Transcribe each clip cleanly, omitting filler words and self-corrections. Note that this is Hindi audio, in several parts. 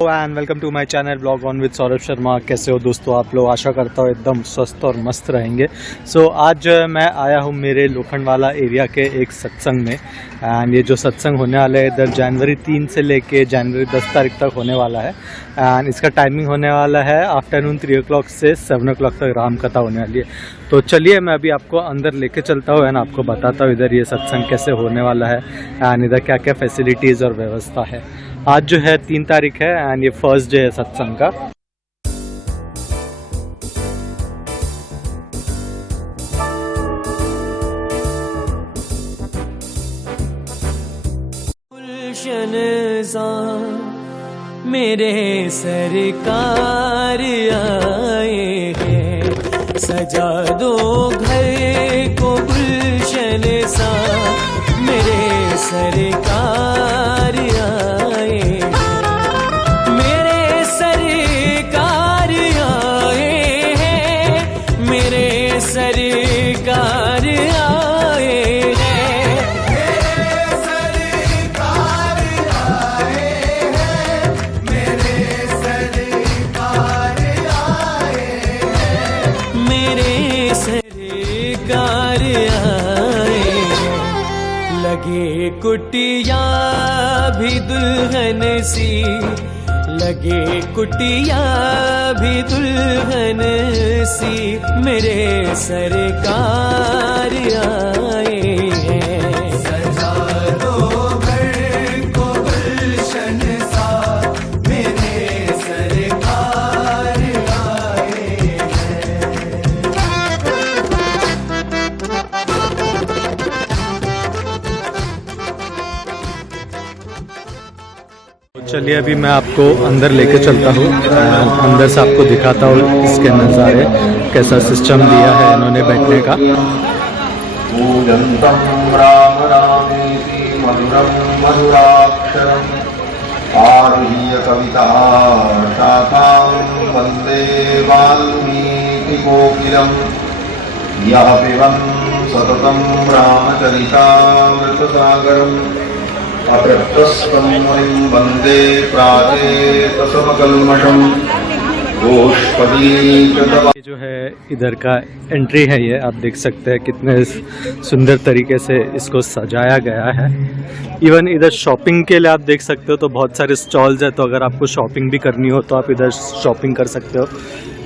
And welcome to my channel blog on with Saurabh Sharma. कैसे हो दोस्तों आप लोग? आशा करता हूँ एकदम स्वस्थ और मस्त रहेंगे। आज मैं आया हूँ मेरे लोखंडवाला एरिया के एक सत्संग में। एंड ये जो सत्संग होने वाला है इधर जनवरी 3 से लेके जनवरी 10 तारीख तक होने वाला है। एंड इसका टाइमिंग होने वाला है आफ्टरनून 3 o'clock से 7 o'clock तक राम कथा होने वाली है। तो चलिए मैं अभी आपको अंदर लेके चलता हूँ एंड आपको बताता हूँ इधर ये सत्संग कैसे होने वाला है एंड इधर क्या क्या फैसिलिटीज़ और व्यवस्था है। आज जो है 3 तारीख है एंड ये फर्स्ट डे है सत्संग का। मेरे सरकार आए हैं, सजा दो घर को गुलशन सा। मेरे सरकार आए हैं, मेरे सरकार आए हैं, मेरे सरकार आए हैं, मेरे सरकार आए हैं, मेरे सरकार आए हैं, मेरे सरकार आए हैं। लगे कुटिया भी दुल्हन सी, लगे कुटिया भी दुल्हन सी। मेरे सरकार आए हैं, सजा दो घर को गुलशन सा। मेरे सरकार आए हैं। चलिए अभी मैं आपको अंदर लेके चलता हूँ, अंदर से आपको दिखाता हूँ इसके नज़ारे, कैसा सिस्टम दिया है इन्होंने बैठने का। पूजन्तं राम रामेति मधुरं मधुराक्षरम् आरुह्य कविता शाखां वन्दे वाल्मीकिकोकिलम् यः पिबन् सततं रामचरितामृतसागरम् अतृप्तस्तं मुनिं वन्दे प्राचेतसमकल्मषम् ये जो है इधर का एंट्री है, ये आप देख सकते हैं कितने सुंदर तरीके से इसको सजाया गया है। इवन इधर शॉपिंग के लिए आप देख सकते हो तो बहुत सारे स्टॉल्स है, तो अगर आपको शॉपिंग भी करनी हो तो आप इधर शॉपिंग कर सकते हो।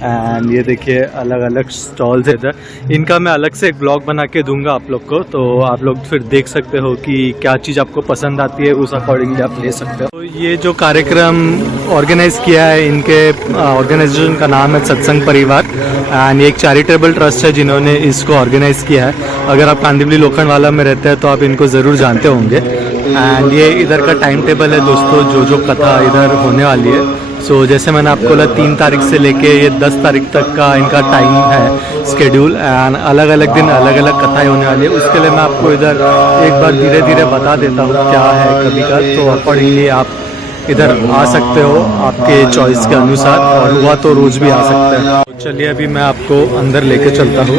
एंड ये देखिए अलग अलग स्टॉल्स है इधर, इनका मैं अलग से एक ब्लॉग बना के दूंगा आप लोग को, तो आप लोग फिर देख सकते हो कि क्या चीज़ आपको पसंद आती है, उस अकॉर्डिंगली आप ले सकते हो। तो ये जो कार्यक्रम ऑर्गेनाइज किया है, इनके ऑर्गेनाइजेशन का नाम है सत्संग परिवार एंड ये एक चैरिटेबल ट्रस्ट है जिन्होंने इसको ऑर्गेनाइज किया है। अगर आप कांदिवली लोखंडवाला में रहते हैं तो आप इनको ज़रूर जानते होंगे। एंड ये इधर का टाइम टेबल है दोस्तों, जो कथा इधर होने वाली है। जैसे मैंने आपको बोला 3 तारीख से लेके ये 10 तारीख तक का इनका टाइम है स्केड्यूल एंड अलग अलग दिन अलग अलग कथाएं होने वाली है। उसके लिए मैं आपको इधर एक बार धीरे धीरे बता देता हूँ क्या है कभी का, तो अकॉर्डिंगली आप इधर आ सकते हो आपके चॉइस के अनुसार, और हुआ तो रोज़ भी आ सकते हैं। चलिए अभी मैं आपको अंदर लेके चलता हूँ,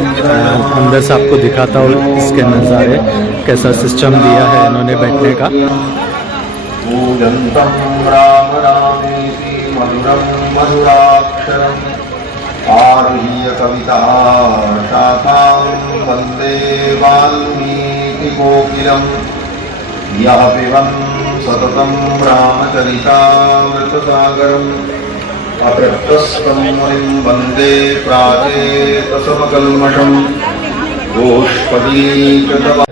अंदर से आपको दिखाता हूँ इसके नज़ारे, कैसा सिस्टम दिया है इन्होंने बैठने का। पूजन्तं राम रामेति मधुरं मधुराक्षरम् आरुह्य कविता शाखां वन्दे वाल्मीकिकोकिलम् यः पिबन् सततं रामचरितामृतसागरम् अतृप्तस्तं मुनिं वन्दे प्राचेतसमकल्मषम् गोष्पदीकृतम्।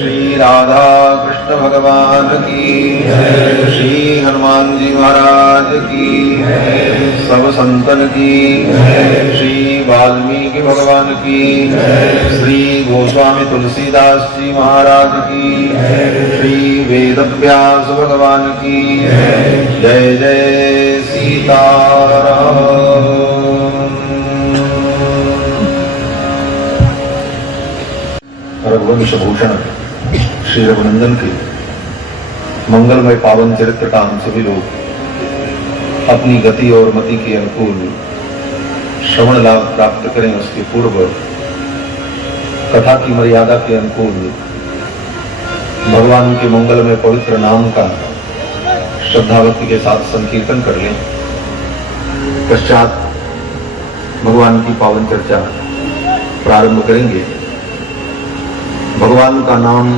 श्री राधा कृष्ण भगवान की जय, श्री हनुमान जी महाराज की जय, सब संतन की जय, श्री वाल्मीकि भगवान की जय, श्री गोस्वामी तुलसीदास जी महाराज की जय, श्री वेदव्यास भगवान की जय। जय जय सीताराम। रघुवंश भूषण श्री रघुनंदन के मंगलमय पावन चरित्र का हम सभी लोग अपनी गति और मति के अनुकूल श्रवण लाभ प्राप्त करें, उसके पूर्व कथा की मर्यादा के अनुकूल भगवान के मंगलमय पवित्र नाम का श्रद्धा भक्ति के साथ संकीर्तन कर लें। पश्चात भगवान की पावन चर्चा प्रारंभ करेंगे। भगवान का नाम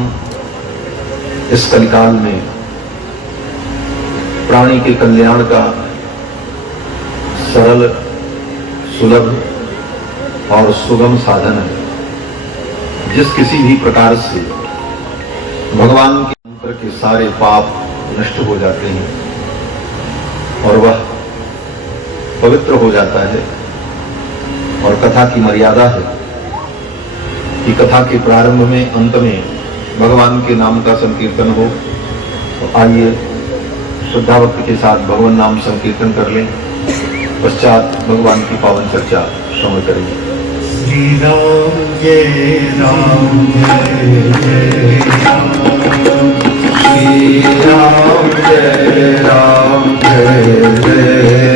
इस कलिकाल में प्राणी के कल्याण का सरल, सुलभ और सुगम साधन है। जिस किसी भी प्रकार से भगवान के मंत्र के सारे पाप नष्ट हो जाते हैं और वह पवित्र हो जाता है। और कथा की मर्यादा है कि कथा के प्रारंभ में, अंत में भगवान के नाम का संकीर्तन हो। तो आइए श्रद्धा भक्ति के साथ भगवान नाम संकीर्तन कर लें। पश्चात भगवान की पावन चर्चा श्रवण करेंगे। श्री राम जय राम जय राम, श्री राम जय राम जय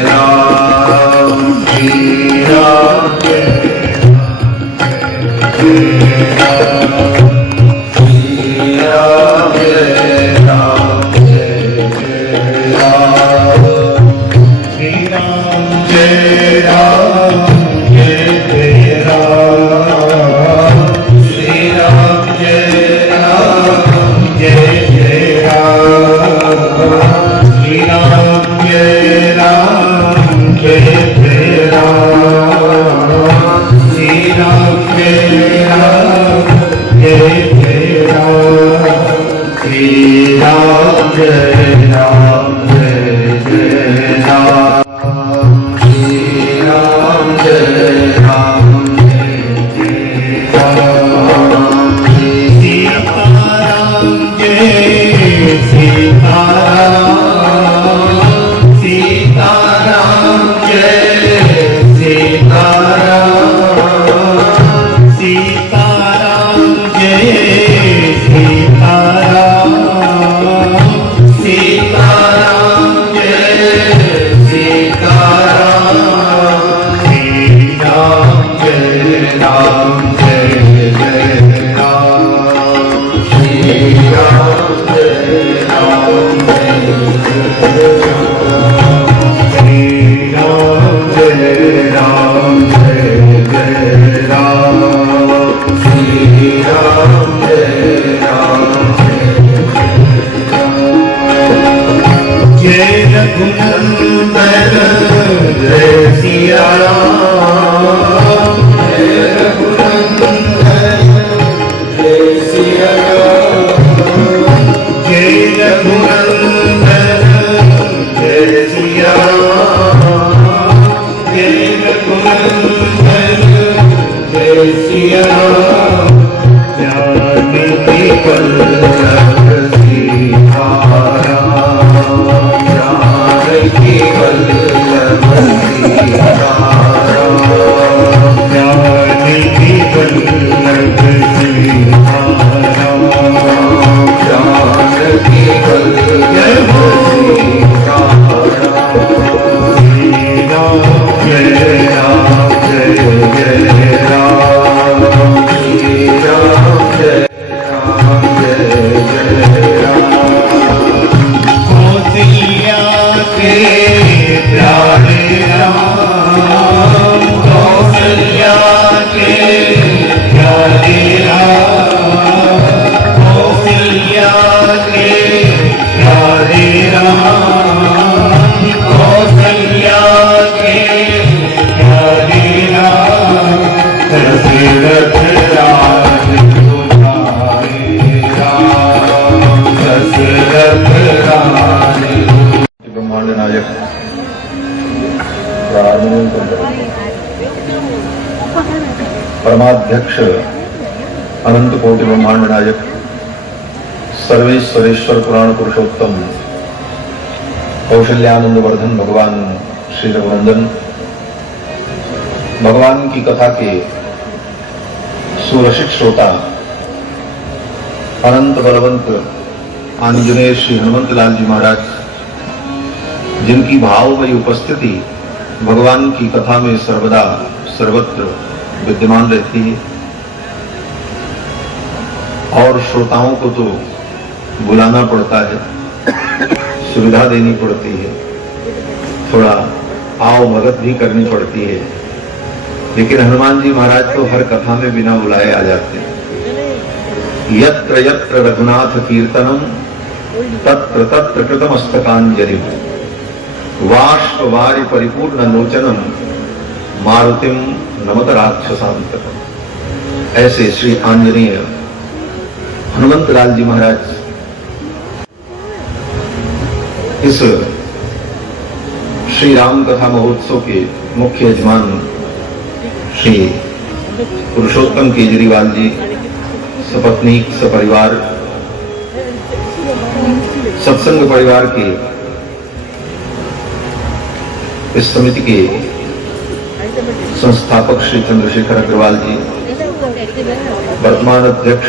राम, श्री राम जय राम, श्री राम जय राम जय राम, श्री राम जय राम जय राम, श्री राम जय राम जय राम, श्री राम जय राम जय राम, श्री राम जय राम जय राम, श्री राम जय राम जय राम, श्री राम जय राम जय राम, सीताराम जय सीताराम, सीताराम जय सीताराम, सीताराम जय सीताराम, सीताराम जय सीताराम, श्री राम जय राम जय राम, श्री राम जय राम जय राम, श्री राम जय राम जय राम, श्री राम जय राम जय रघुनंदन जय सिया राम, जय रघुनंदन जय सिया राम, जय रघुनंदन जय सिया राम, जय रघुनंदन जय सिया राम, जानकी वल्लभ सीताराम, जानकी वल्लभ सीताराम, जानकी वल्लभ सीताराम, जानकी वल्लभ सीताराम, श्री राम जय राम जय राम, श्री राम जय राम जय राम, कौशल्या के प्यारे राम, कौशल्या के प्यारे राम, कौशल्या के प्यारे राम, कौशल्या के प्यारे राम, दशरथ राज तुम्हारे राम, दशरथ राज। ब्रह्मांड नायक परमाध्यक्ष अनंत कोटि ब्रह्मांड नायक सर्वेश्वरेश्वर पुराण पुरुषोत्तम कौशल्यानंद वर्धन भगवान श्री रघुनंदन भगवान की कथा के सुरसिक श्रोता अनंत बलवंत आंजनेय श्री हनुमंत लाल जी महाराज, जिनकी भावमयी उपस्थिति भगवान की कथा में सर्वदा सर्वत्र विद्यमान रहती है और श्रोताओं को तो बुलाना पड़ता है। सुविधा देनी पड़ती है, थोड़ा आओ मदद भी करनी पड़ती है, लेकिन हनुमान जी महाराज तो हर कथा में बिना बुलाए आ जाते हैं। यत्र यत्र रघुनाथ कीर्तनम तत्र तत्र कृतमस्तकांजलि वाष्प वारि परिपूर्ण लोचनम मारुतिम नमत राक्षसांतकम। ऐसे श्री आंजनेय हनुमंत लाल जी महाराज इस श्री राम कथा महोत्सव के मुख्य यजमान श्री पुरुषोत्तम केजरीवाल जी सपत्नी सपरिवार सत्संग परिवार के इस समिति के संस्थापक श्री चंद्रशेखर अग्रवाल जी, वर्तमान अध्यक्ष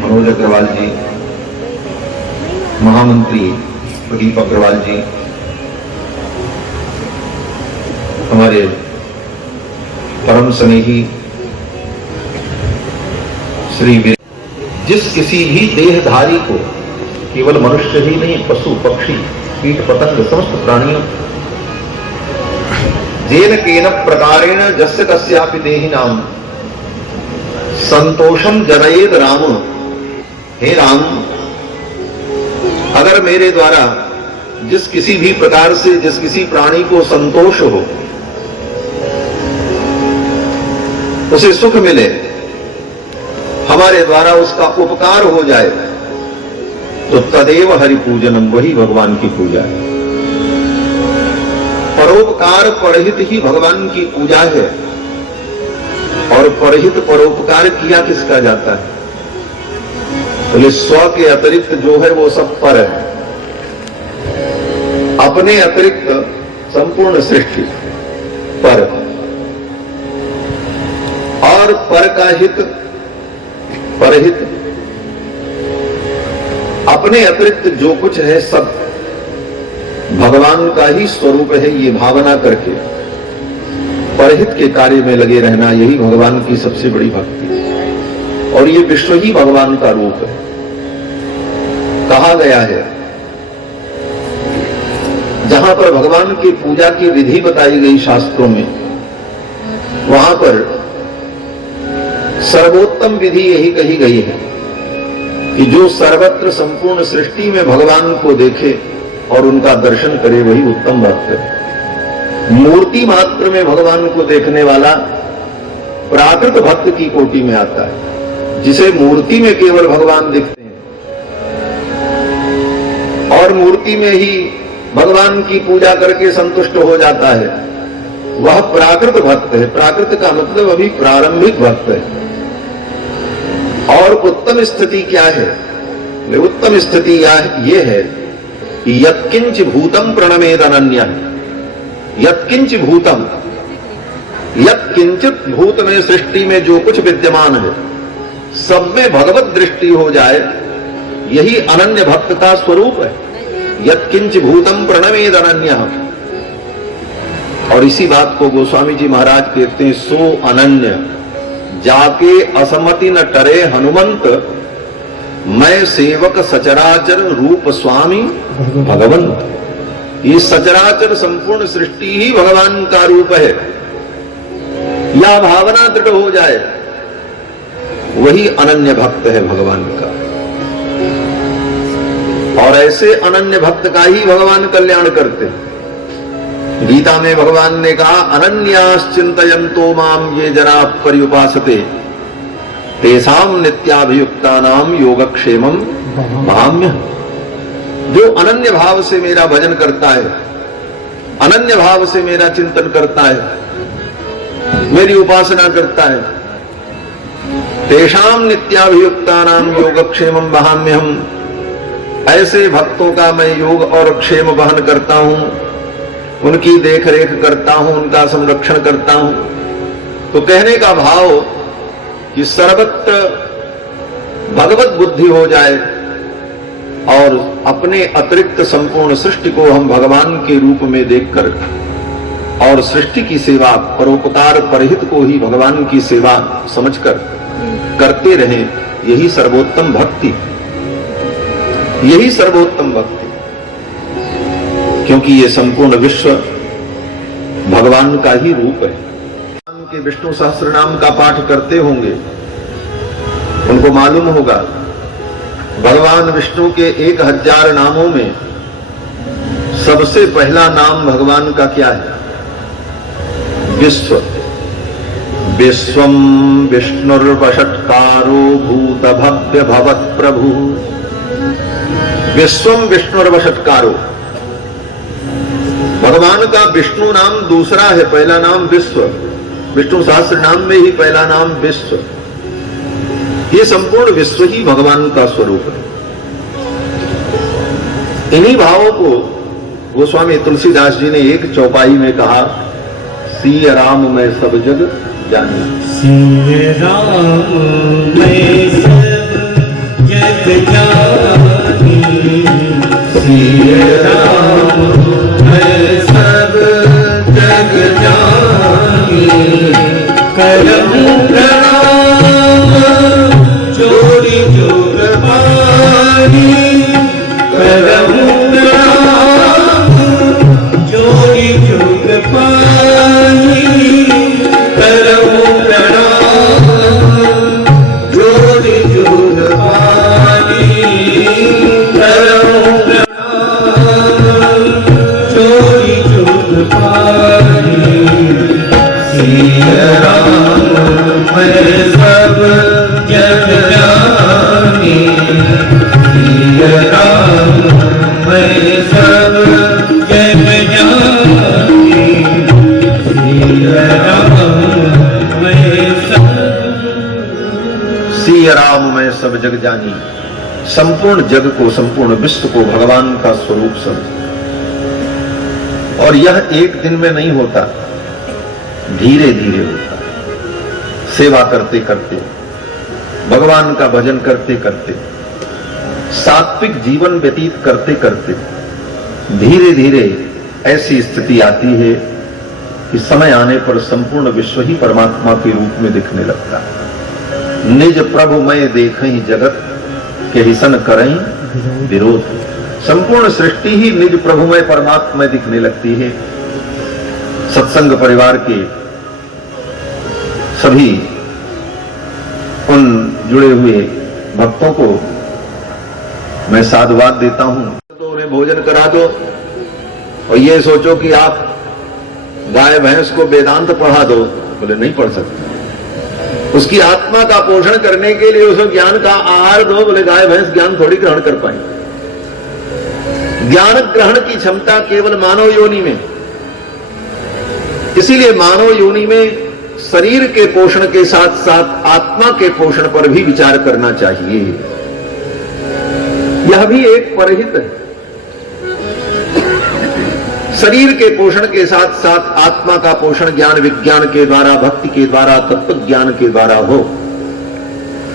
मनोज अग्रवाल जी, महामंत्री प्रदीप अग्रवाल जी, हमारे परम स्नेही श्री जिस किसी भी देहधारी को, केवल मनुष्य ही नहीं, पशु पक्षी कीट पतंग समस्त प्राणियों, जेन केन प्रकारेण जस्य कस्यापि देहि नाम संतोषम जनयेद राम। हे राम, अगर मेरे द्वारा जिस किसी भी प्रकार से जिस किसी प्राणी को संतोष हो, उसे सुख मिले, हमारे द्वारा उसका उपकार हो जाए, तो तदेव हरि पूजनम, वही भगवान की पूजा है। परोपकार परहित ही भगवान की पूजा है। और परहित परोपकार किया किसका जाता है? बोले स्व के अतिरिक्त जो है वो सब पर है, अपने अतिरिक्त संपूर्ण सृष्टि पर, और पर का हित परहित, अपने अतिरिक्त जो कुछ है सब भगवान का ही स्वरूप है, ये भावना करके परहित के कार्य में लगे रहना, यही भगवान की सबसे बड़ी भक्ति है। और ये विश्व ही भगवान का रूप है। कहा गया है, जहां पर भगवान की पूजा की विधि बताई गई शास्त्रों में, वहां पर सर्वोत्तम विधि यही कही गई है कि जो सर्वत्र संपूर्ण सृष्टि में भगवान को देखे और उनका दर्शन करे, वही उत्तम भक्त है। मूर्ति मात्र में भगवान को देखने वाला प्राकृत भक्त की कोटि में आता है, जिसे मूर्ति में केवल भगवान दिखते हैं और मूर्ति में ही भगवान की पूजा करके संतुष्ट हो जाता है, वह प्राकृत भक्त है। प्राकृत का मतलब अभी प्रारंभिक भक्त है। और उत्तम स्थिति क्या है? उत्तम स्थिति यह है कि यत्किंच भूतम प्रणमेद अनन्यः। यत्किंच भूतम, यत्किंचित भूत में, सृष्टि में जो कुछ विद्यमान है, सब में भगवत दृष्टि हो जाए, यही अनन्य भक्त का स्वरूप है। यत्किंच भूतम प्रणमेद अनन्यः। और इसी बात को गोस्वामी जी महाराज कहते हैं, सो अनन्य जाके असमति न टरे हनुमंत, मैं सेवक सचराचर रूप स्वामी भगवंत। ये सचराचर संपूर्ण सृष्टि ही भगवान का रूप है, या भावना दृढ़ हो जाए, वही अनन्य भक्त है भगवान का। और ऐसे अनन्य भक्त का ही भगवान कल्याण करते हैं। गीता में भगवान ने कहा, अनन्याश्चिन्तयन्तो माम ये जना पर्युपासते तेषां नित्याभियुक्तानां योगक्षेमं भाम्य। जो अनन्य भाव से मेरा भजन करता है, अनन्य भाव से मेरा चिंतन करता है, मेरी उपासना करता है, तेषां नित्याभियुक्तानां योगक्षेमं भाम्यहम्। ऐसे भक्तों का मैं योग और क्षेम वहन करता हूं, उनकी देख रेख करता हूं, उनका संरक्षण करता हूं। तो कहने का भाव कि सर्वत्र भगवत बुद्धि हो जाए और अपने अतिरिक्त संपूर्ण सृष्टि को हम भगवान के रूप में देखकर और सृष्टि की सेवा, परोपकार परहित को ही भगवान की सेवा समझकर करते रहें, यही सर्वोत्तम भक्ति, यही सर्वोत्तम भक्ति। क्योंकि ये संपूर्ण विश्व भगवान का ही रूप है। भगवान के विष्णु सहस्त्र नाम का पाठ करते होंगे, उनको मालूम होगा भगवान विष्णु के 1000 नामों में सबसे पहला नाम भगवान का क्या है? विश्व। विश्वम विष्णुर्वषट्कारो भूत भव्य भवत प्रभु। विश्वम विष्णुर्वषट्कारो, भगवान का विष्णु नाम दूसरा है, पहला नाम विश्व। विष्णु सहस्त्र नाम में ही पहला नाम विश्व। ये संपूर्ण विश्व ही भगवान का स्वरूप है। इन्हीं भावों को गोस्वामी तुलसीदास जी ने एक चौपाई में कहा, सिय राम मैं सब जग जानी। सिय राम मैं सब जग जानी, सिय राम मैं सब जग जानी, करम प्रणाम जोड़ी जोग पानी, करम प्रणाम जोड़ी जोग पानी, करम प्रणाम जोड़ी जोग पानी, करम प्रणाम जोड़ी जोग पानी। सिय राम मैं सब जग जानी, सिय राम मैं सब जग जानी, सिय राम मैं सब। सिय राम मैं सब जग जानी, संपूर्ण जग को, संपूर्ण विश्व को भगवान का स्वरूप समझ। और यह एक दिन में नहीं होता, धीरे धीरे होता। सेवा करते करते, भगवान का भजन करते करते, सात्विक जीवन व्यतीत करते करते धीरे धीरे ऐसी स्थिति आती है कि समय आने पर संपूर्ण विश्व ही परमात्मा के रूप में दिखने लगता है। निज प्रभु मैं देखहीं जगत के हिसन करहीं विरोध। संपूर्ण सृष्टि ही निज प्रभु में परमात्मा में दिखने लगती है। सत्संग परिवार के सभी उन जुड़े हुए भक्तों को मैं साधुवाद देता हूं। तो उन्हें भोजन करा दो और ये सोचो कि आप गाय भैंस को वेदांत पढ़ा दो, बोले नहीं पढ़ सकते। उसकी आत्मा का पोषण करने के लिए उसे ज्ञान का आहार दो, बोले गाय भैंस ज्ञान थोड़ी ग्रहण कर पाएंगे। ज्ञान ग्रहण की क्षमता केवल मानव योनि में। इसीलिए मानव योनि में शरीर के पोषण के साथ साथ आत्मा के पोषण पर भी विचार करना चाहिए। यह भी एक परहित है। शरीर के पोषण के साथ साथ आत्मा का पोषण ज्ञान विज्ञान के द्वारा, भक्ति के द्वारा, तत्व ज्ञान के द्वारा हो,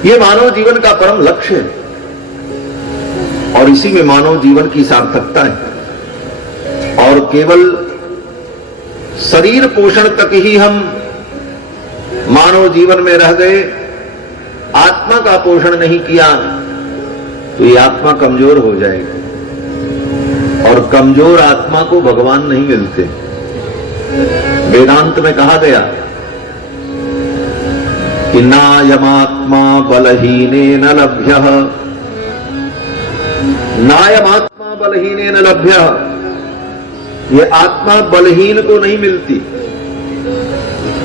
यह मानव जीवन का परम लक्ष्य है और इसी में मानव जीवन की सार्थकता है। और केवल शरीर पोषण तक ही हम मानव जीवन में रह गए, आत्मा का पोषण नहीं किया तो ये आत्मा कमजोर हो जाएगी और कमजोर आत्मा को भगवान नहीं मिलते। वेदांत में कहा गया कि नायमात्मा बलहीनेन लभ्यः, नायमात्मा बलहीनेन लभ्यः। ये आत्मा बलहीन को नहीं मिलती,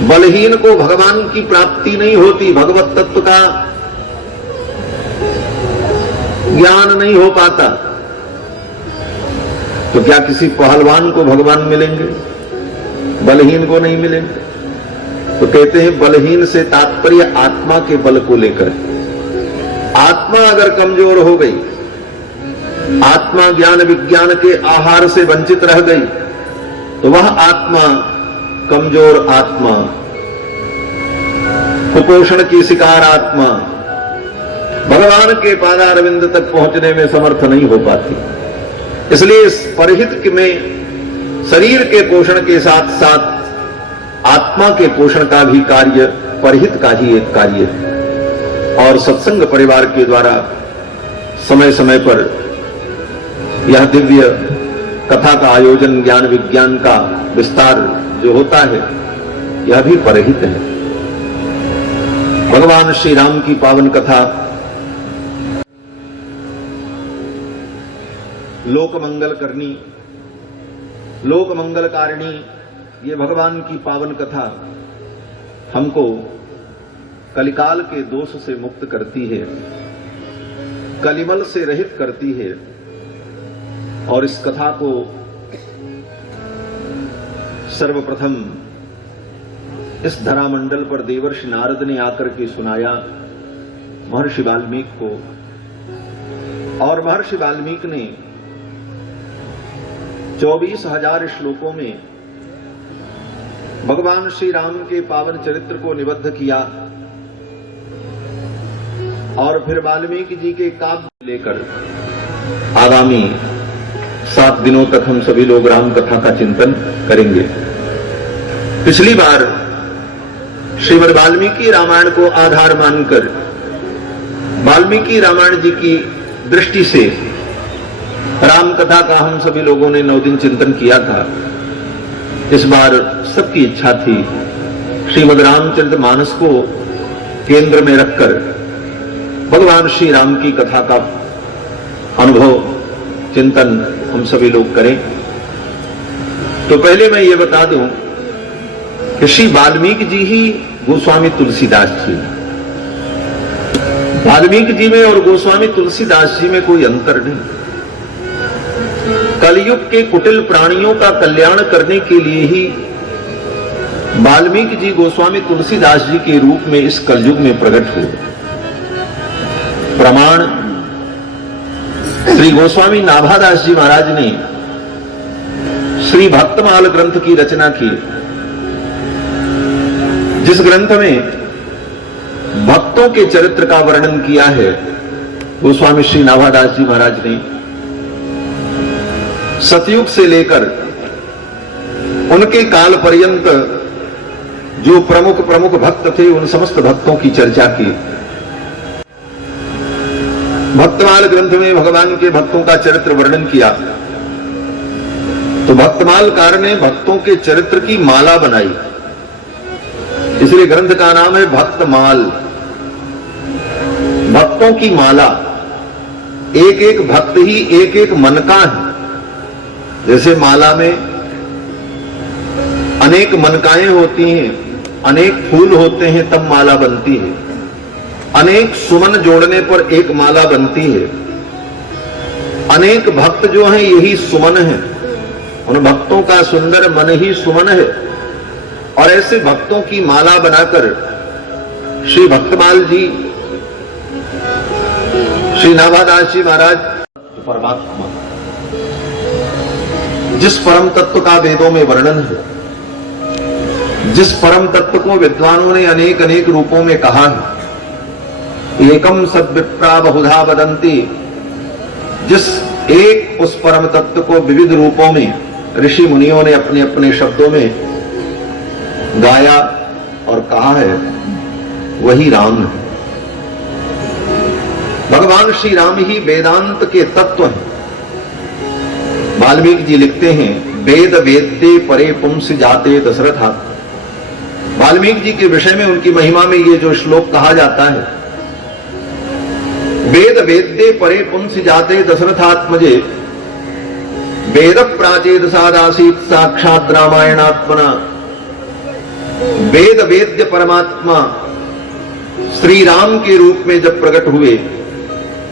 बलहीन को भगवान की प्राप्ति नहीं होती, भगवत तत्व का ज्ञान नहीं हो पाता। तो क्या किसी पहलवान को भगवान मिलेंगे? बलहीन को नहीं मिलेंगे। तो कहते हैं बलहीन से तात्पर्य आत्मा के बल को लेकर। आत्मा अगर कमजोर हो गई, आत्मा ज्ञान विज्ञान के आहार से वंचित रह गई, तो वह आत्मा कमजोर आत्मा, कुपोषण की शिकार आत्मा भगवान के पादारविंद तक पहुंचने में समर्थ नहीं हो पाती। इसलिए इस परहित में शरीर के पोषण के साथ साथ आत्मा के पोषण का भी कार्य परहित का ही एक कार्य है। और सत्संग परिवार के द्वारा समय समय पर यह दिव्य कथा का आयोजन, ज्ञान विज्ञान का विस्तार जो होता है, यह भी परहित है। भगवान श्री राम की पावन कथा लोक मंगल करनी, लोक मंगलकारिणी, ये भगवान की पावन कथा हमको कलिकाल के दोष से मुक्त करती है, कलिमल से रहित करती है। और इस कथा को सर्वप्रथम इस धरामंडल पर देवर्षि नारद ने आकर के सुनाया महर्षि वाल्मीकि को, और महर्षि वाल्मीकि ने 24,000 श्लोकों में भगवान श्री राम के पावन चरित्र को निबद्ध किया। और फिर वाल्मीकि जी के काव्य लेकर आगामी 7 दिनों तक हम सभी लोग राम कथा का चिंतन करेंगे। पिछली बार श्रीमद् वाल्मीकि रामायण को आधार मानकर वाल्मीकि रामायण जी की दृष्टि से राम कथा का हम सभी लोगों ने 9 दिन चिंतन किया था। इस बार सबकी इच्छा थी श्रीमद् रामचरितमानस को केंद्र में रखकर भगवान श्री राम की कथा का अनुभव चिंतन हम सभी लोग करें। तो पहले मैं ये बता दूं कि श्री वाल्मीकि जी ही गोस्वामी तुलसीदास जी, वाल्मीकि जी में और गोस्वामी तुलसीदास जी में कोई अंतर नहीं। कलयुग के कुटिल प्राणियों का कल्याण करने के लिए ही वाल्मीकि जी गोस्वामी तुलसीदास जी के रूप में इस कलयुग में प्रकट हुए। प्रमाण श्री गोस्वामी नाभादास जी महाराज ने श्री भक्तमाल ग्रंथ की रचना की, जिस ग्रंथ में भक्तों के चरित्र का वर्णन किया है गोस्वामी श्री नाभादास जी महाराज ने। सतयुग से लेकर उनके काल पर्यंत जो प्रमुख प्रमुख भक्त थे उन समस्त भक्तों की चर्चा की। भक्तमाल ग्रंथ में भगवान के भक्तों का चरित्र वर्णन किया। तो भक्तमालकार ने भक्तों के चरित्र की माला बनाई, इसलिए ग्रंथ का नाम है भक्तमाल, भक्तों की माला। एक एक भक्त ही एक एक मन का है। जैसे माला में अनेक मनकाएं होती हैं, अनेक फूल होते हैं, तब माला बनती है। अनेक सुमन जोड़ने पर एक माला बनती है। अनेक भक्त जो हैं यही सुमन है, उन भक्तों का सुंदर मन ही सुमन है। और ऐसे भक्तों की माला बनाकर श्री भक्तमाल जी, श्री नाभादास जी महाराज परमात्मा, जिस परम तत्व का वेदों में वर्णन है, जिस परम तत्व को विद्वानों ने अनेक अनेक रूपों में कहा है, एकम सद्विप्रा बहुधा वदंती, जिस एक उस परम तत्व को विविध रूपों में ऋषि मुनियों ने अपने अपने शब्दों में गाया और कहा है, वही राम है। भगवान श्री राम ही वेदांत के तत्व हैं। वाल्मीकि जी लिखते हैं, वेद वेद्ये परे पुंस जाते दशरथा। वाल्मीकि जी के विषय में, उनकी महिमा में ये जो श्लोक कहा जाता है, वेद वेद्ये परे पुंस जाते दशरथात्मजे, वेद प्राचेद सादासीत साक्षात रामायणात्मना। वेद वेद्य परमात्मा श्री राम के रूप में जब प्रकट हुए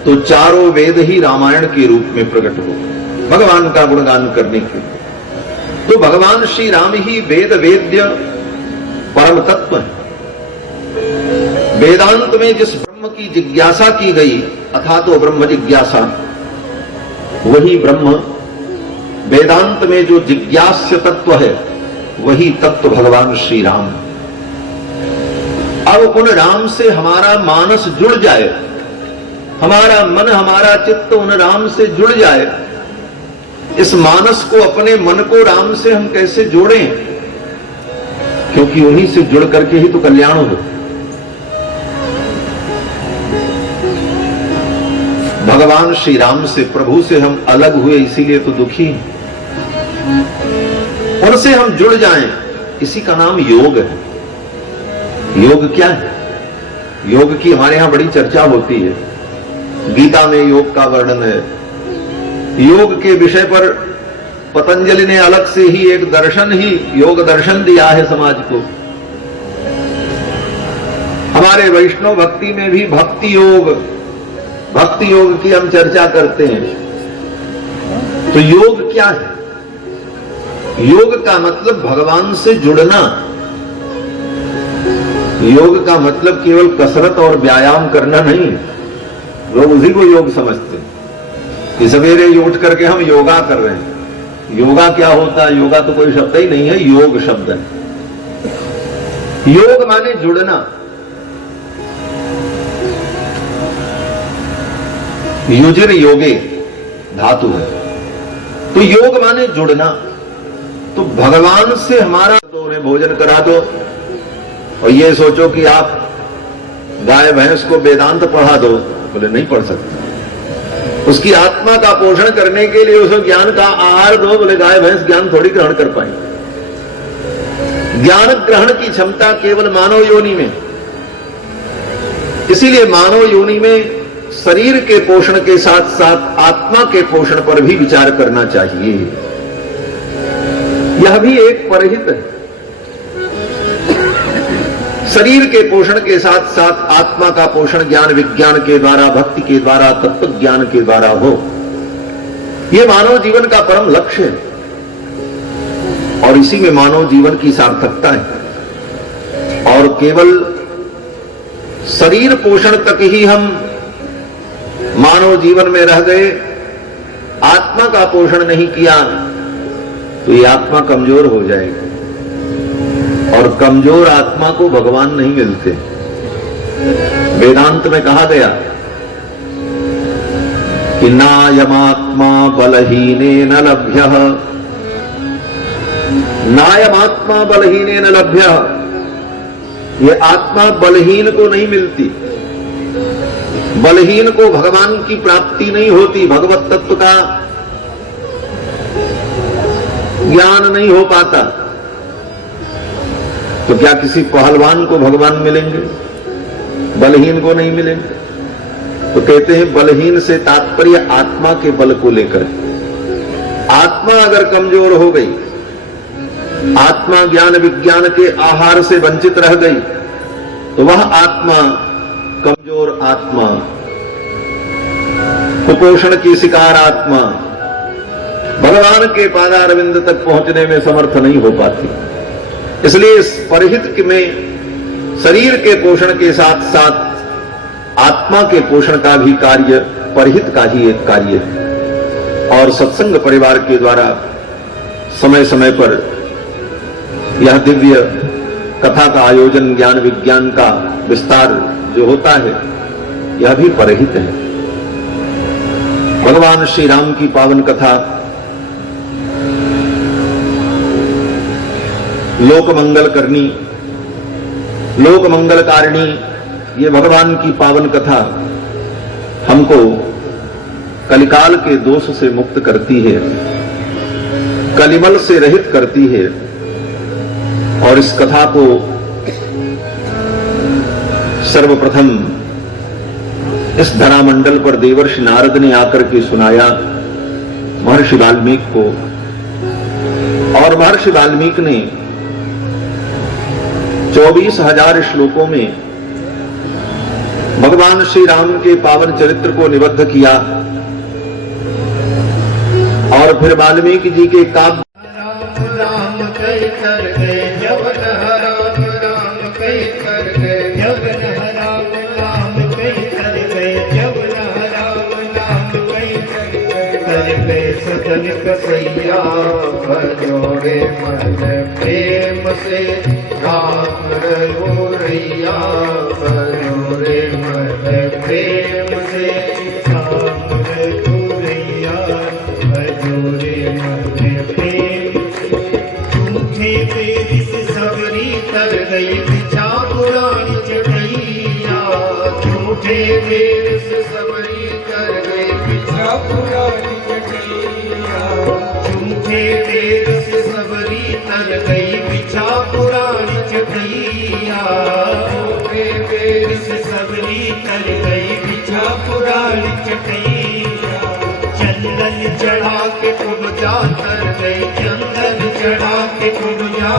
तो चारों वेद ही रामायण के रूप में प्रकट हुए भगवान का गुणगान करने के लिए। तो भगवान श्री राम ही वेद वेद्य परम तत्व है। वेदांत में जिस ब्रह्म की जिज्ञासा की गई, अथा तो ब्रह्म जिज्ञासा, वही ब्रह्म। वेदांत में जो जिज्ञास्य तत्व है, वही तत्व भगवान श्री राम। अब उन राम से हमारा मानस जुड़ जाए, हमारा मन, हमारा चित्त उन राम से जुड़ जाए। इस मानस को, अपने मन को राम से हम कैसे जोड़ें? क्योंकि उन्हीं से जुड़ करके ही तो कल्याण हो। भगवान श्री राम से, प्रभु से हम अलग हुए, इसीलिए तो दुखी हैं। उनसे हम जुड़ जाएं, इसी का नाम योग है। योग क्या है? योग की हमारे यहां बड़ी चर्चा होती है, गीता में योग का वर्णन है। योग के विषय पर पतंजलि ने अलग से ही एक दर्शन ही योग दर्शन दिया है समाज को। हमारे वैष्णव भक्ति में भी भक्ति योग की हम चर्चा करते हैं। तो योग क्या है? योग का मतलब भगवान से जुड़ना। योग का मतलब केवल कसरत और व्यायाम करना नहीं। लोग उसी को योग समझते हैं कि सवेरे उठ करके हम योगा कर रहे हैं। योगा क्या होता है? योगा तो कोई शब्द ही नहीं है, योग शब्द है। योग माने जुड़ना। युजिर योगे धातु है, तो योग माने जुड़ना। तो भगवान से हमारा, तो उन्हें भोजन करा दो और ये सोचो कि आप गाय भैंस को वेदांत पढ़ा दो, बोले नहीं पढ़ सकते। उसकी आत्मा का पोषण करने के लिए उसको ज्ञान का आहार दो, बोले गाय भैंस ज्ञान थोड़ी ग्रहण कर पाएंगे। ज्ञान ग्रहण की क्षमता केवल मानव योनि में। इसीलिए मानव योनि में शरीर के पोषण के साथ साथ आत्मा के पोषण पर भी विचार करना चाहिए। यह भी एक परहित है। शरीर के पोषण के साथ साथ आत्मा का पोषण ज्ञान विज्ञान के द्वारा, भक्ति के द्वारा, तत्व ज्ञान के द्वारा हो। यह मानव जीवन का परम लक्ष्य है और इसी में मानव जीवन की सार्थकता है। और केवल शरीर पोषण तक ही हम मानव जीवन में रह गए, आत्मा का पोषण नहीं किया, तो ये आत्मा कमजोर हो जाएगी और कमजोर आत्मा को भगवान नहीं मिलते। वेदांत में कहा गया कि नायमात्मा बलहीनेन लभ्यः, नायमात्मा बलहीनेन लभ्यः। ये आत्मा बलहीन को नहीं मिलती। बलहीन को भगवान की प्राप्ति नहीं होती, भगवत तत्व का ज्ञान नहीं हो पाता। तो क्या किसी पहलवान को भगवान मिलेंगे? बलहीन को नहीं मिलेंगे। तो कहते हैं बलहीन से तात्पर्य आत्मा के बल को लेकर। आत्मा अगर कमजोर हो गई, आत्मा ज्ञान विज्ञान के आहार से वंचित रह गई, तो वह आत्मा, कमजोर आत्मा, कुपोषण की शिकार आत्मा भगवान के पादारविंद तक पहुंचने में समर्थ नहीं हो पाती। इसलिए इस परहित में शरीर के पोषण के साथ साथ आत्मा के पोषण का भी कार्य परहित का ही एक कार्य है। और सत्संग परिवार के द्वारा समय समय पर यह दिव्य कथा का आयोजन, ज्ञान विज्ञान का विस्तार जो होता है, यह भी परहित है। भगवान श्री राम की पावन कथा, लोक मंगल करनी, लोक मंगल कारिणी, ये भगवान की पावन कथा हमको कलिकाल के दोष से मुक्त करती है, कलिमल से रहित करती है। और इस कथा को सर्वप्रथम इस धरामंडल पर देवर्षि नारद ने आकर के सुनाया महर्षि वाल्मीकि को। और महर्षि वाल्मीकि ने 24,000 श्लोकों में भगवान श्री राम के पावन चरित्र को निबद्ध किया। और फिर वाल्मीकि जी के काव्य कसैया भजोड़े मन प्रेम से राम रघुरैया, भजोड़े मन प्रेम से राम रघुरैया, भजोड़े मन प्रेम से। झूठे तेरी से सबरी तर गई बिछा पुरानी चढ़ैया, झूठे तेरे से सबरी कर गई बिछा पुरानी चढ़ैया, झूठे तेरे तर गई बिछा पुरानी चटैया से सबरी तर गई बिछा पुरानी चटैया चंदन चढ़ा के खूब जा तर गई चंदन चढ़ा के खूब जा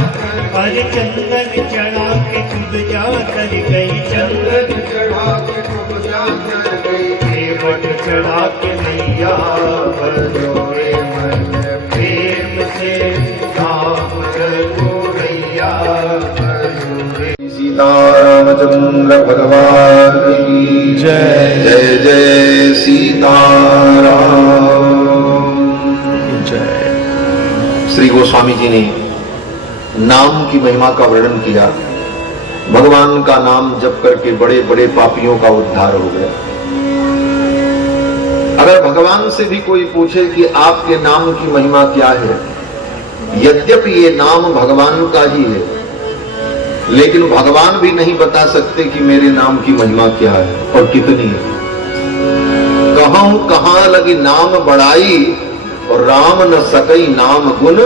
अरे चंदन चढ़ा के खूब जा तर गई चंदन चढ़ा के खूब जा तर गई केवट चढ़ा के मैया बजोरे मन प्रेम से राम रघुरैया बजोरे। सीतारामचंद्र भगवान की जय। जय जय सीताराम जय। श्री गोस्वामी जी ने नाम की महिमा का वर्णन किया। भगवान का नाम जप करके बड़े बड़े पापियों का उद्धार हो गया। अगर भगवान से भी कोई पूछे कि आपके नाम की महिमा क्या है, यद्यपि ये नाम भगवान का ही है, लेकिन भगवान भी नहीं बता सकते कि मेरे नाम की महिमा क्या है और कितनी है। कहूं कहां लगी नाम बढ़ाई और राम न सकई नाम गुण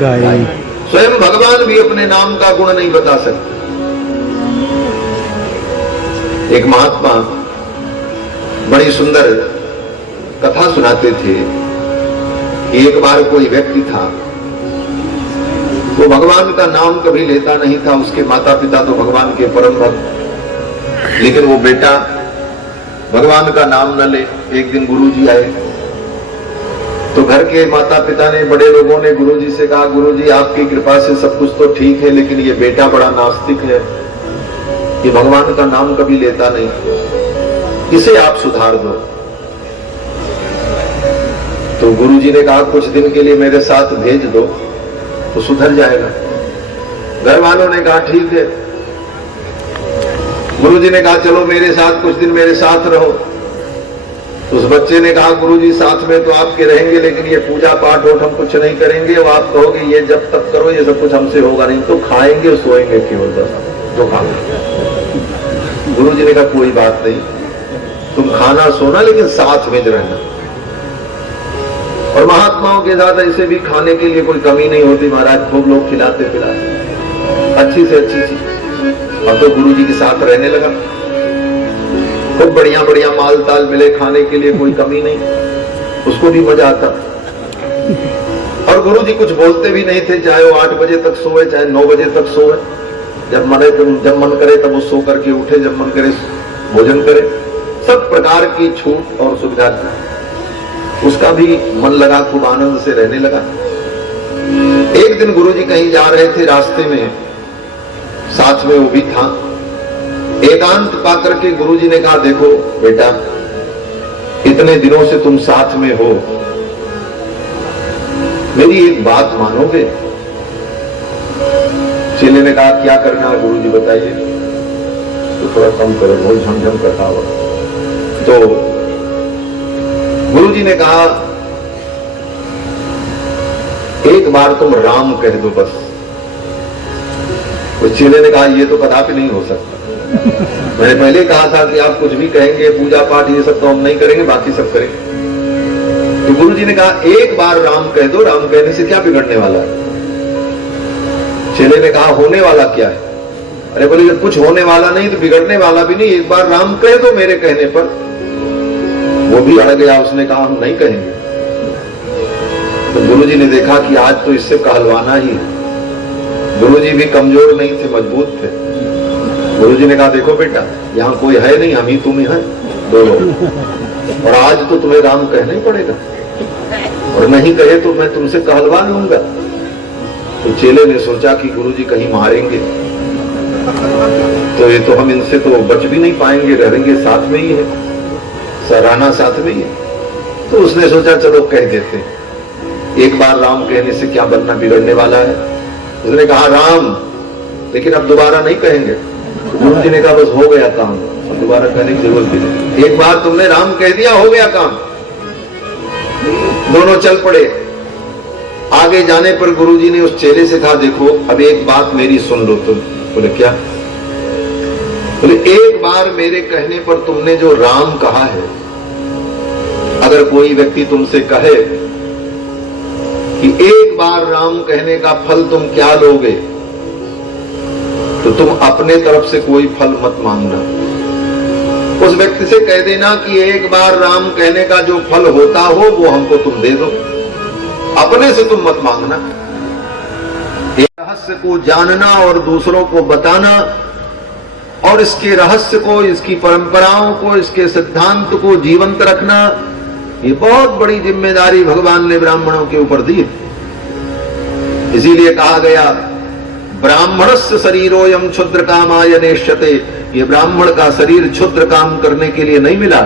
गाई। स्वयं भगवान भी अपने नाम का गुण नहीं बता सकते। एक महात्मा बड़ी सुंदर कथा सुनाते थे। एक बार कोई व्यक्ति था, वो भगवान का नाम कभी लेता नहीं था। उसके माता पिता तो भगवान के परम भक्त, लेकिन वो बेटा भगवान का नाम न ले। एक दिन गुरुजी आए तो घर के माता पिता ने, बड़े लोगों ने गुरुजी से कहा, गुरुजी आपकी कृपा से सब कुछ तो ठीक है, लेकिन ये बेटा बड़ा नास्तिक है, ये भगवान का नाम कभी लेता नहीं, इसे आप सुधार दो। तो गुरुजी ने कहा कुछ दिन के लिए मेरे साथ भेज दो तो सुधर जाएगा। घर वालों ने कहा ठीक है। गुरुजी ने कहा चलो मेरे साथ कुछ दिन मेरे साथ रहो। उस बच्चे ने कहा गुरुजी साथ में तो आपके रहेंगे, लेकिन ये पूजा पाठ और हम कुछ नहीं करेंगे। और आप कहोगे ये जब तक करो ये सब कुछ हमसे होगा नहीं, तो खाएंगे और सोएंगे केवल बस, तो खाएंगे। गुरुजी ने कहा कोई बात नहीं, तुम खाना सोना लेकिन साथ में रहना। और महात्माओं के साथ ऐसे भी खाने के लिए कोई कमी नहीं होती महाराज, खूब लोग खिलाते पिलाते, अच्छी से अच्छी चीज। अब तो गुरुजी के साथ रहने लगा, खूब बढ़िया बढ़िया माल ताल मिले, खाने के लिए कोई कमी नहीं, उसको भी मजा आता। और गुरुजी कुछ बोलते भी नहीं थे, चाहे वो 8 बजे तक सोए चाहे 9 बजे तक सोए। जब मन करे तब वो सो करके उठे, जब मन करे भोजन करे। सब प्रकार की छूट और सुविधा थी। उसका भी मन लगा, खूब आनंद से रहने लगा। एक दिन गुरुजी कहीं जा रहे थे, रास्ते में साथ में वो भी था। एकांत पाकर के गुरुजी ने कहा देखो बेटा, इतने दिनों से तुम साथ में हो, मेरी एक बात मानोगे? चेले ने कहा क्या करना है गुरुजी बताइए। तो थोड़ा कम करो, बहुत झमझम करता हुआ। तो गुरुजी ने कहा एक बार तुम राम कह दो बस। उस चेले ने कहा ये तो कदापि नहीं हो सकता। मैंने पहले कहा था कि आप कुछ भी कहेंगे, पूजा पाठ ये सब तो हम नहीं करेंगे, बाकी सब करेंगे। तो गुरुजी ने कहा एक बार राम कह दो, राम कहने से क्या बिगड़ने वाला है? चेले ने कहा होने वाला क्या है? अरे बोले कुछ होने वाला नहीं तो बिगड़ने वाला भी नहीं, एक बार राम कह दो मेरे कहने पर। वो भी अड़ गया, उसने कहा हम नहीं कहेंगे। तो गुरुजी ने देखा कि आज तो इससे कहलवाना ही है। गुरुजी भी कमजोर नहीं थे, मजबूत थे। गुरुजी ने कहा देखो बेटा, यहाँ कोई है नहीं, हम ही तुम ही हैं दो लोग, और आज तो तुम्हें राम कहना ही पड़ेगा, और नहीं कहे तो मैं तुमसे कहलवा लूंगा। तो चेले ने सोचा कि गुरुजी कहीं मारेंगे, तो ये तो हम इनसे तो बच भी नहीं पाएंगे, रहेंगे साथ में ही है, सराहना साथ में ही है। तो उसने सोचा चलो कह देते, एक बार राम कहने से क्या बनना, बिगड़ने वाला है। उसने कहा राम, लेकिन अब दोबारा नहीं कहेंगे। गुरुजी ने कहा बस हो गया काम, दोबारा कहने की जरूरत भी नहीं, एक बार तुमने राम कह दिया, हो गया काम। दोनों चल पड़े। आगे जाने पर गुरुजी ने उस चेले से कहा देखो अब एक बात मेरी सुन लो तुम। बोले क्या? बोले एक बार मेरे कहने पर तुमने जो राम कहा है, अगर कोई व्यक्ति तुमसे कहे कि एक बार राम कहने का फल तुम क्या लोगे, तो तुम अपने तरफ से कोई फल मत मांगना। उस व्यक्ति से कह देना कि एक बार राम कहने का जो फल होता हो वो हमको तुम दे दो, अपने से तुम मत मांगना। एक रहस्य को जानना और दूसरों को बताना, और इसके रहस्य को, इसकी परंपराओं को, इसके सिद्धांत को जीवंत रखना, ये बहुत बड़ी जिम्मेदारी भगवान ने ब्राह्मणों के ऊपर दी। इसीलिए कहा गया ब्राह्मणस्य शरीरोयम क्षुद्र कामाय नेष्यते। ये ब्राह्मण का शरीर क्षुद्र काम करने के लिए नहीं मिला,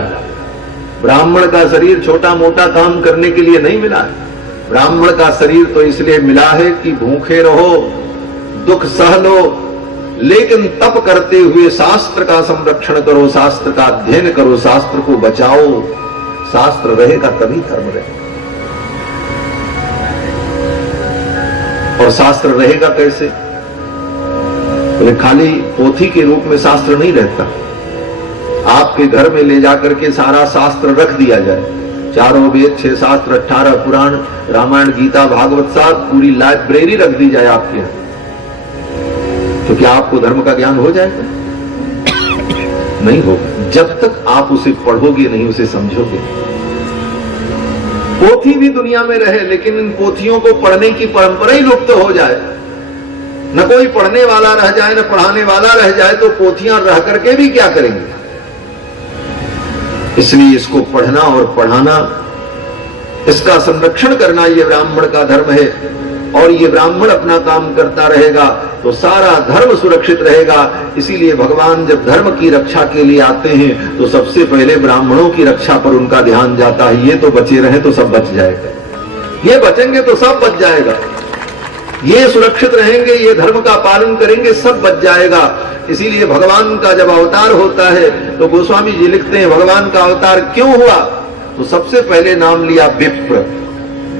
ब्राह्मण का शरीर छोटा मोटा काम करने के लिए नहीं मिला। ब्राह्मण का शरीर तो इसलिए मिला है कि भूखे रहो, दुख सह लो, लेकिन तप करते हुए शास्त्र का संरक्षण करो, शास्त्र का अध्ययन करो, शास्त्र को बचाओ। शास्त्र रहेगा तभी धर्म रहेगा। और शास्त्र रहेगा कैसे? बोले खाली पोथी के रूप में शास्त्र नहीं रहता। आपके घर में ले जाकर के सारा शास्त्र रख दिया जाए, चारों वेद, 6 शास्त्र, 18 पुराण, रामायण, गीता, भागवत, साथ पूरी लाइब्रेरी रख दी जाए आपके यहाँ, तो क्या आपको धर्म का ज्ञान हो जाएगा? नहीं होगा, जब तक आप उसे पढ़ोगे नहीं, उसे समझोगे। पोथी भी दुनिया में रहे, लेकिन इन पोथियों को पढ़ने की परंपरा ही लुप्त हो जाए, न कोई पढ़ने वाला रह जाए, न पढ़ाने वाला रह जाए, तो पोथियां रह करके भी क्या करेंगे? इसलिए इसको पढ़ना और पढ़ाना, इसका संरक्षण करना, ये ब्राह्मण का धर्म है। और ये ब्राह्मण अपना काम करता रहेगा तो सारा धर्म सुरक्षित रहेगा। इसीलिए भगवान जब धर्म की रक्षा के लिए आते हैं तो सबसे पहले ब्राह्मणों की रक्षा पर उनका ध्यान जाता है। ये तो बचे रहे तो सब बच जाएगा, ये बचेंगे तो सब बच जाएगा, ये सुरक्षित रहेंगे, ये धर्म का पालन करेंगे, सब बच जाएगा। इसीलिए भगवान का जब अवतार होता है तो गोस्वामी जी लिखते हैं भगवान का अवतार क्यों हुआ, तो सबसे पहले नाम लिया विप्र।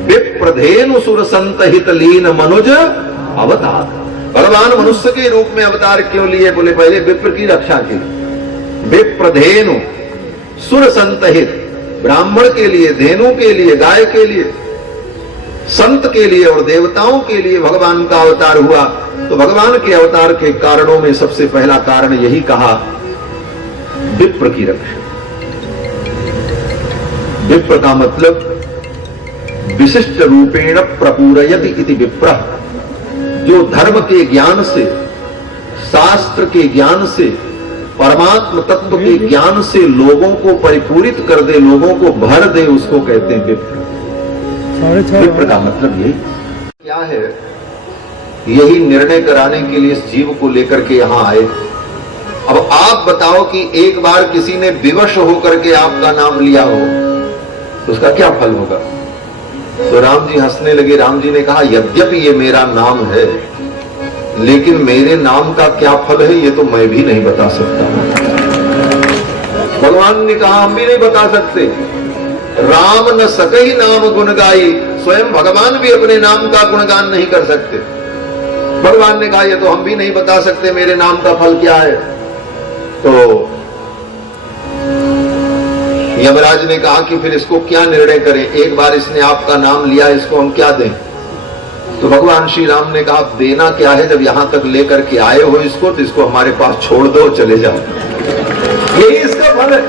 विप्रधेनु सुर संत हित लीन मनुज अवतार। भगवान मनुष्य के रूप में अवतार क्यों लिए? बोले पहले विप्र की रक्षा के लिए। विप्रधेनु सुर संत हित, ब्राह्मण के लिए, धेनु के लिए, गाय के लिए, संत के लिए और देवताओं के लिए भगवान का अवतार हुआ। तो भगवान के अवतार के कारणों में सबसे पहला कारण यही कहा, विप्र की रक्षा। विप्र का मतलब विशिष्ट रूपेण प्रपूरयति इति विप्रः, जो धर्म के ज्ञान से, शास्त्र के ज्ञान से, परमात्म तत्व के ज्ञान से लोगों को परिपूरित कर दे, लोगों को भर दे, उसको कहते हैं विप्र। विप्र का मतलब यही क्या है? यही निर्णय कराने के लिए इस जीव को लेकर के यहां आए। अब आप बताओ कि एक बार किसी ने विवश होकर के आपका नाम लिया हो तो उसका क्या फल होगा? तो राम जी हंसने लगे। राम जी ने कहा यद्यपि ये मेरा नाम है, लेकिन मेरे नाम का क्या फल है ये तो मैं भी नहीं बता सकता। भगवान ने कहा हम भी नहीं बता सकते। राम न सकई नाम गुण गाई, स्वयं भगवान भी अपने नाम का गुणगान नहीं कर सकते। भगवान ने कहा ये तो हम भी नहीं बता सकते मेरे नाम का फल क्या है। तो यमराज ने कहा कि फिर इसको क्या निर्णय करें, एक बार इसने आपका नाम लिया, इसको हम क्या दें? तो भगवान श्री राम ने कहा देना क्या है, जब यहां तक लेकर के आए हो इसको, तो इसको हमारे पास छोड़ दो, चले जाओ, यही इसका फल है।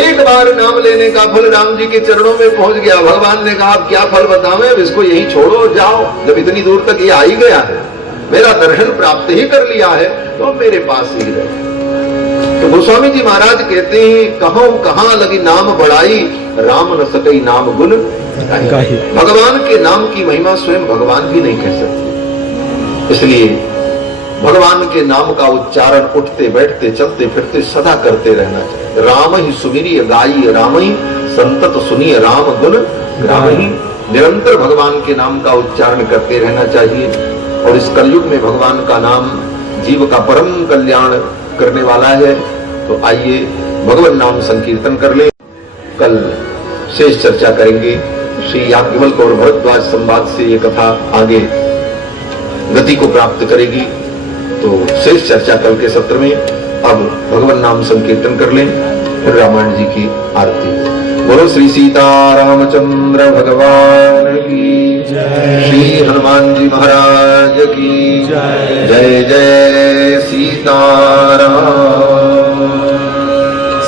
एक बार नाम लेने का फल राम जी के चरणों में पहुंच गया। भगवान ने कहा क्या फल बतावें, अब इसको यही छोड़ो, जाओ, जब इतनी दूर तक ये आ ही गया है, मेरा दर्शन प्राप्त ही कर लिया है, तो मेरे पास ही रहे। तो गोस्वामी जी महाराज कहते हैं कहां लगी नाम बढ़ाई, राम न सकई नाम गुण गाही। भगवान के नाम की महिमा स्वयं भगवान भी नहीं कह सकते। इसलिए भगवान के नाम का उच्चारण उठते बैठते चलते फिरते सदा करते रहना चाहिए। राम ही सुमिरिय गाई, राम ही संतत सुनिए, राम गुण राम ही। निरंतर भगवान के नाम का उच्चारण करते रहना चाहिए। और इस कलयुग में भगवान का नाम जीव का परम कल्याण करने वाला है। तो आइए भगवान नाम संकीर्तन कर ले। कल शेष चर्चा करेंगे। श्री याज्ञवल्क्य और भरद्वाज संवाद से ये कथा आगे गति को प्राप्त करेगी। तो शेष चर्चा कल के सत्र में। अब भगवान नाम संकीर्तन कर लें, फिर रामायण जी की आरती। बोलो श्री सीतारामचंद्र भगवान की श्री हनुमान जी महाराज की जय जय सीताराम।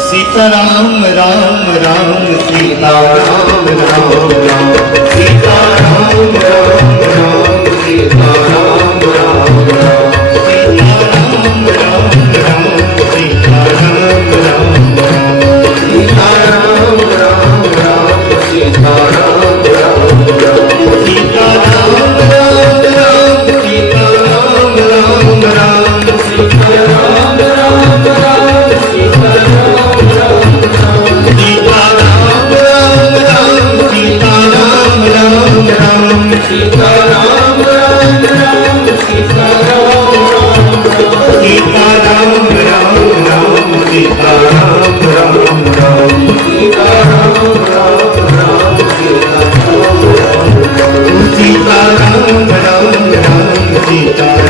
सीताराम राम राम सीताराम राम राम सीताराम राम राम सीताराम राम राम सीताराम राम राम सीताराम राम राम सीताराम राम राम सीताराम राम राम सीताराम राम राम सीताराम राम राम सीताराम राम राम सीताराम सीताराम राम राम सीताराम राम राम सीताराम राम राम सीताराम सीताराम राम राम सीताराम राम राम सीताराम राम राम सीताराम राम राम सीताराम राम राम सीताराम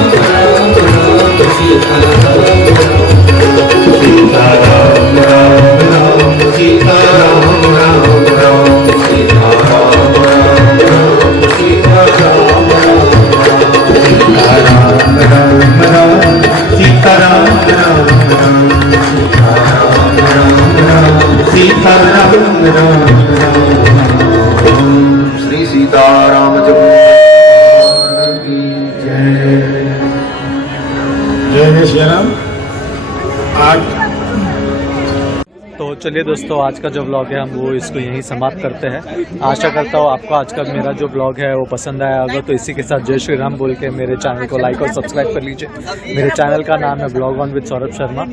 राम राम सीताराम सीताराम राम राम सीताराम राम राम सीताराम राम राम सीताराम राम राम सीताराम राम राम सीताराम राम श्री सीतारामचंद्र की जय। जय जय श्री राम। आज तो चलिए दोस्तों, आज का जो ब्लॉग है हम वो इसको यहीं समाप्त करते हैं। आशा करता हूँ आपको आज का मेरा जो ब्लॉग है वो पसंद आया होगा। तो इसी के साथ जय श्री राम बोल के मेरे चैनल को लाइक और सब्सक्राइब कर लीजिए। मेरे चैनल का नाम है blog on with Saurabh Sharma.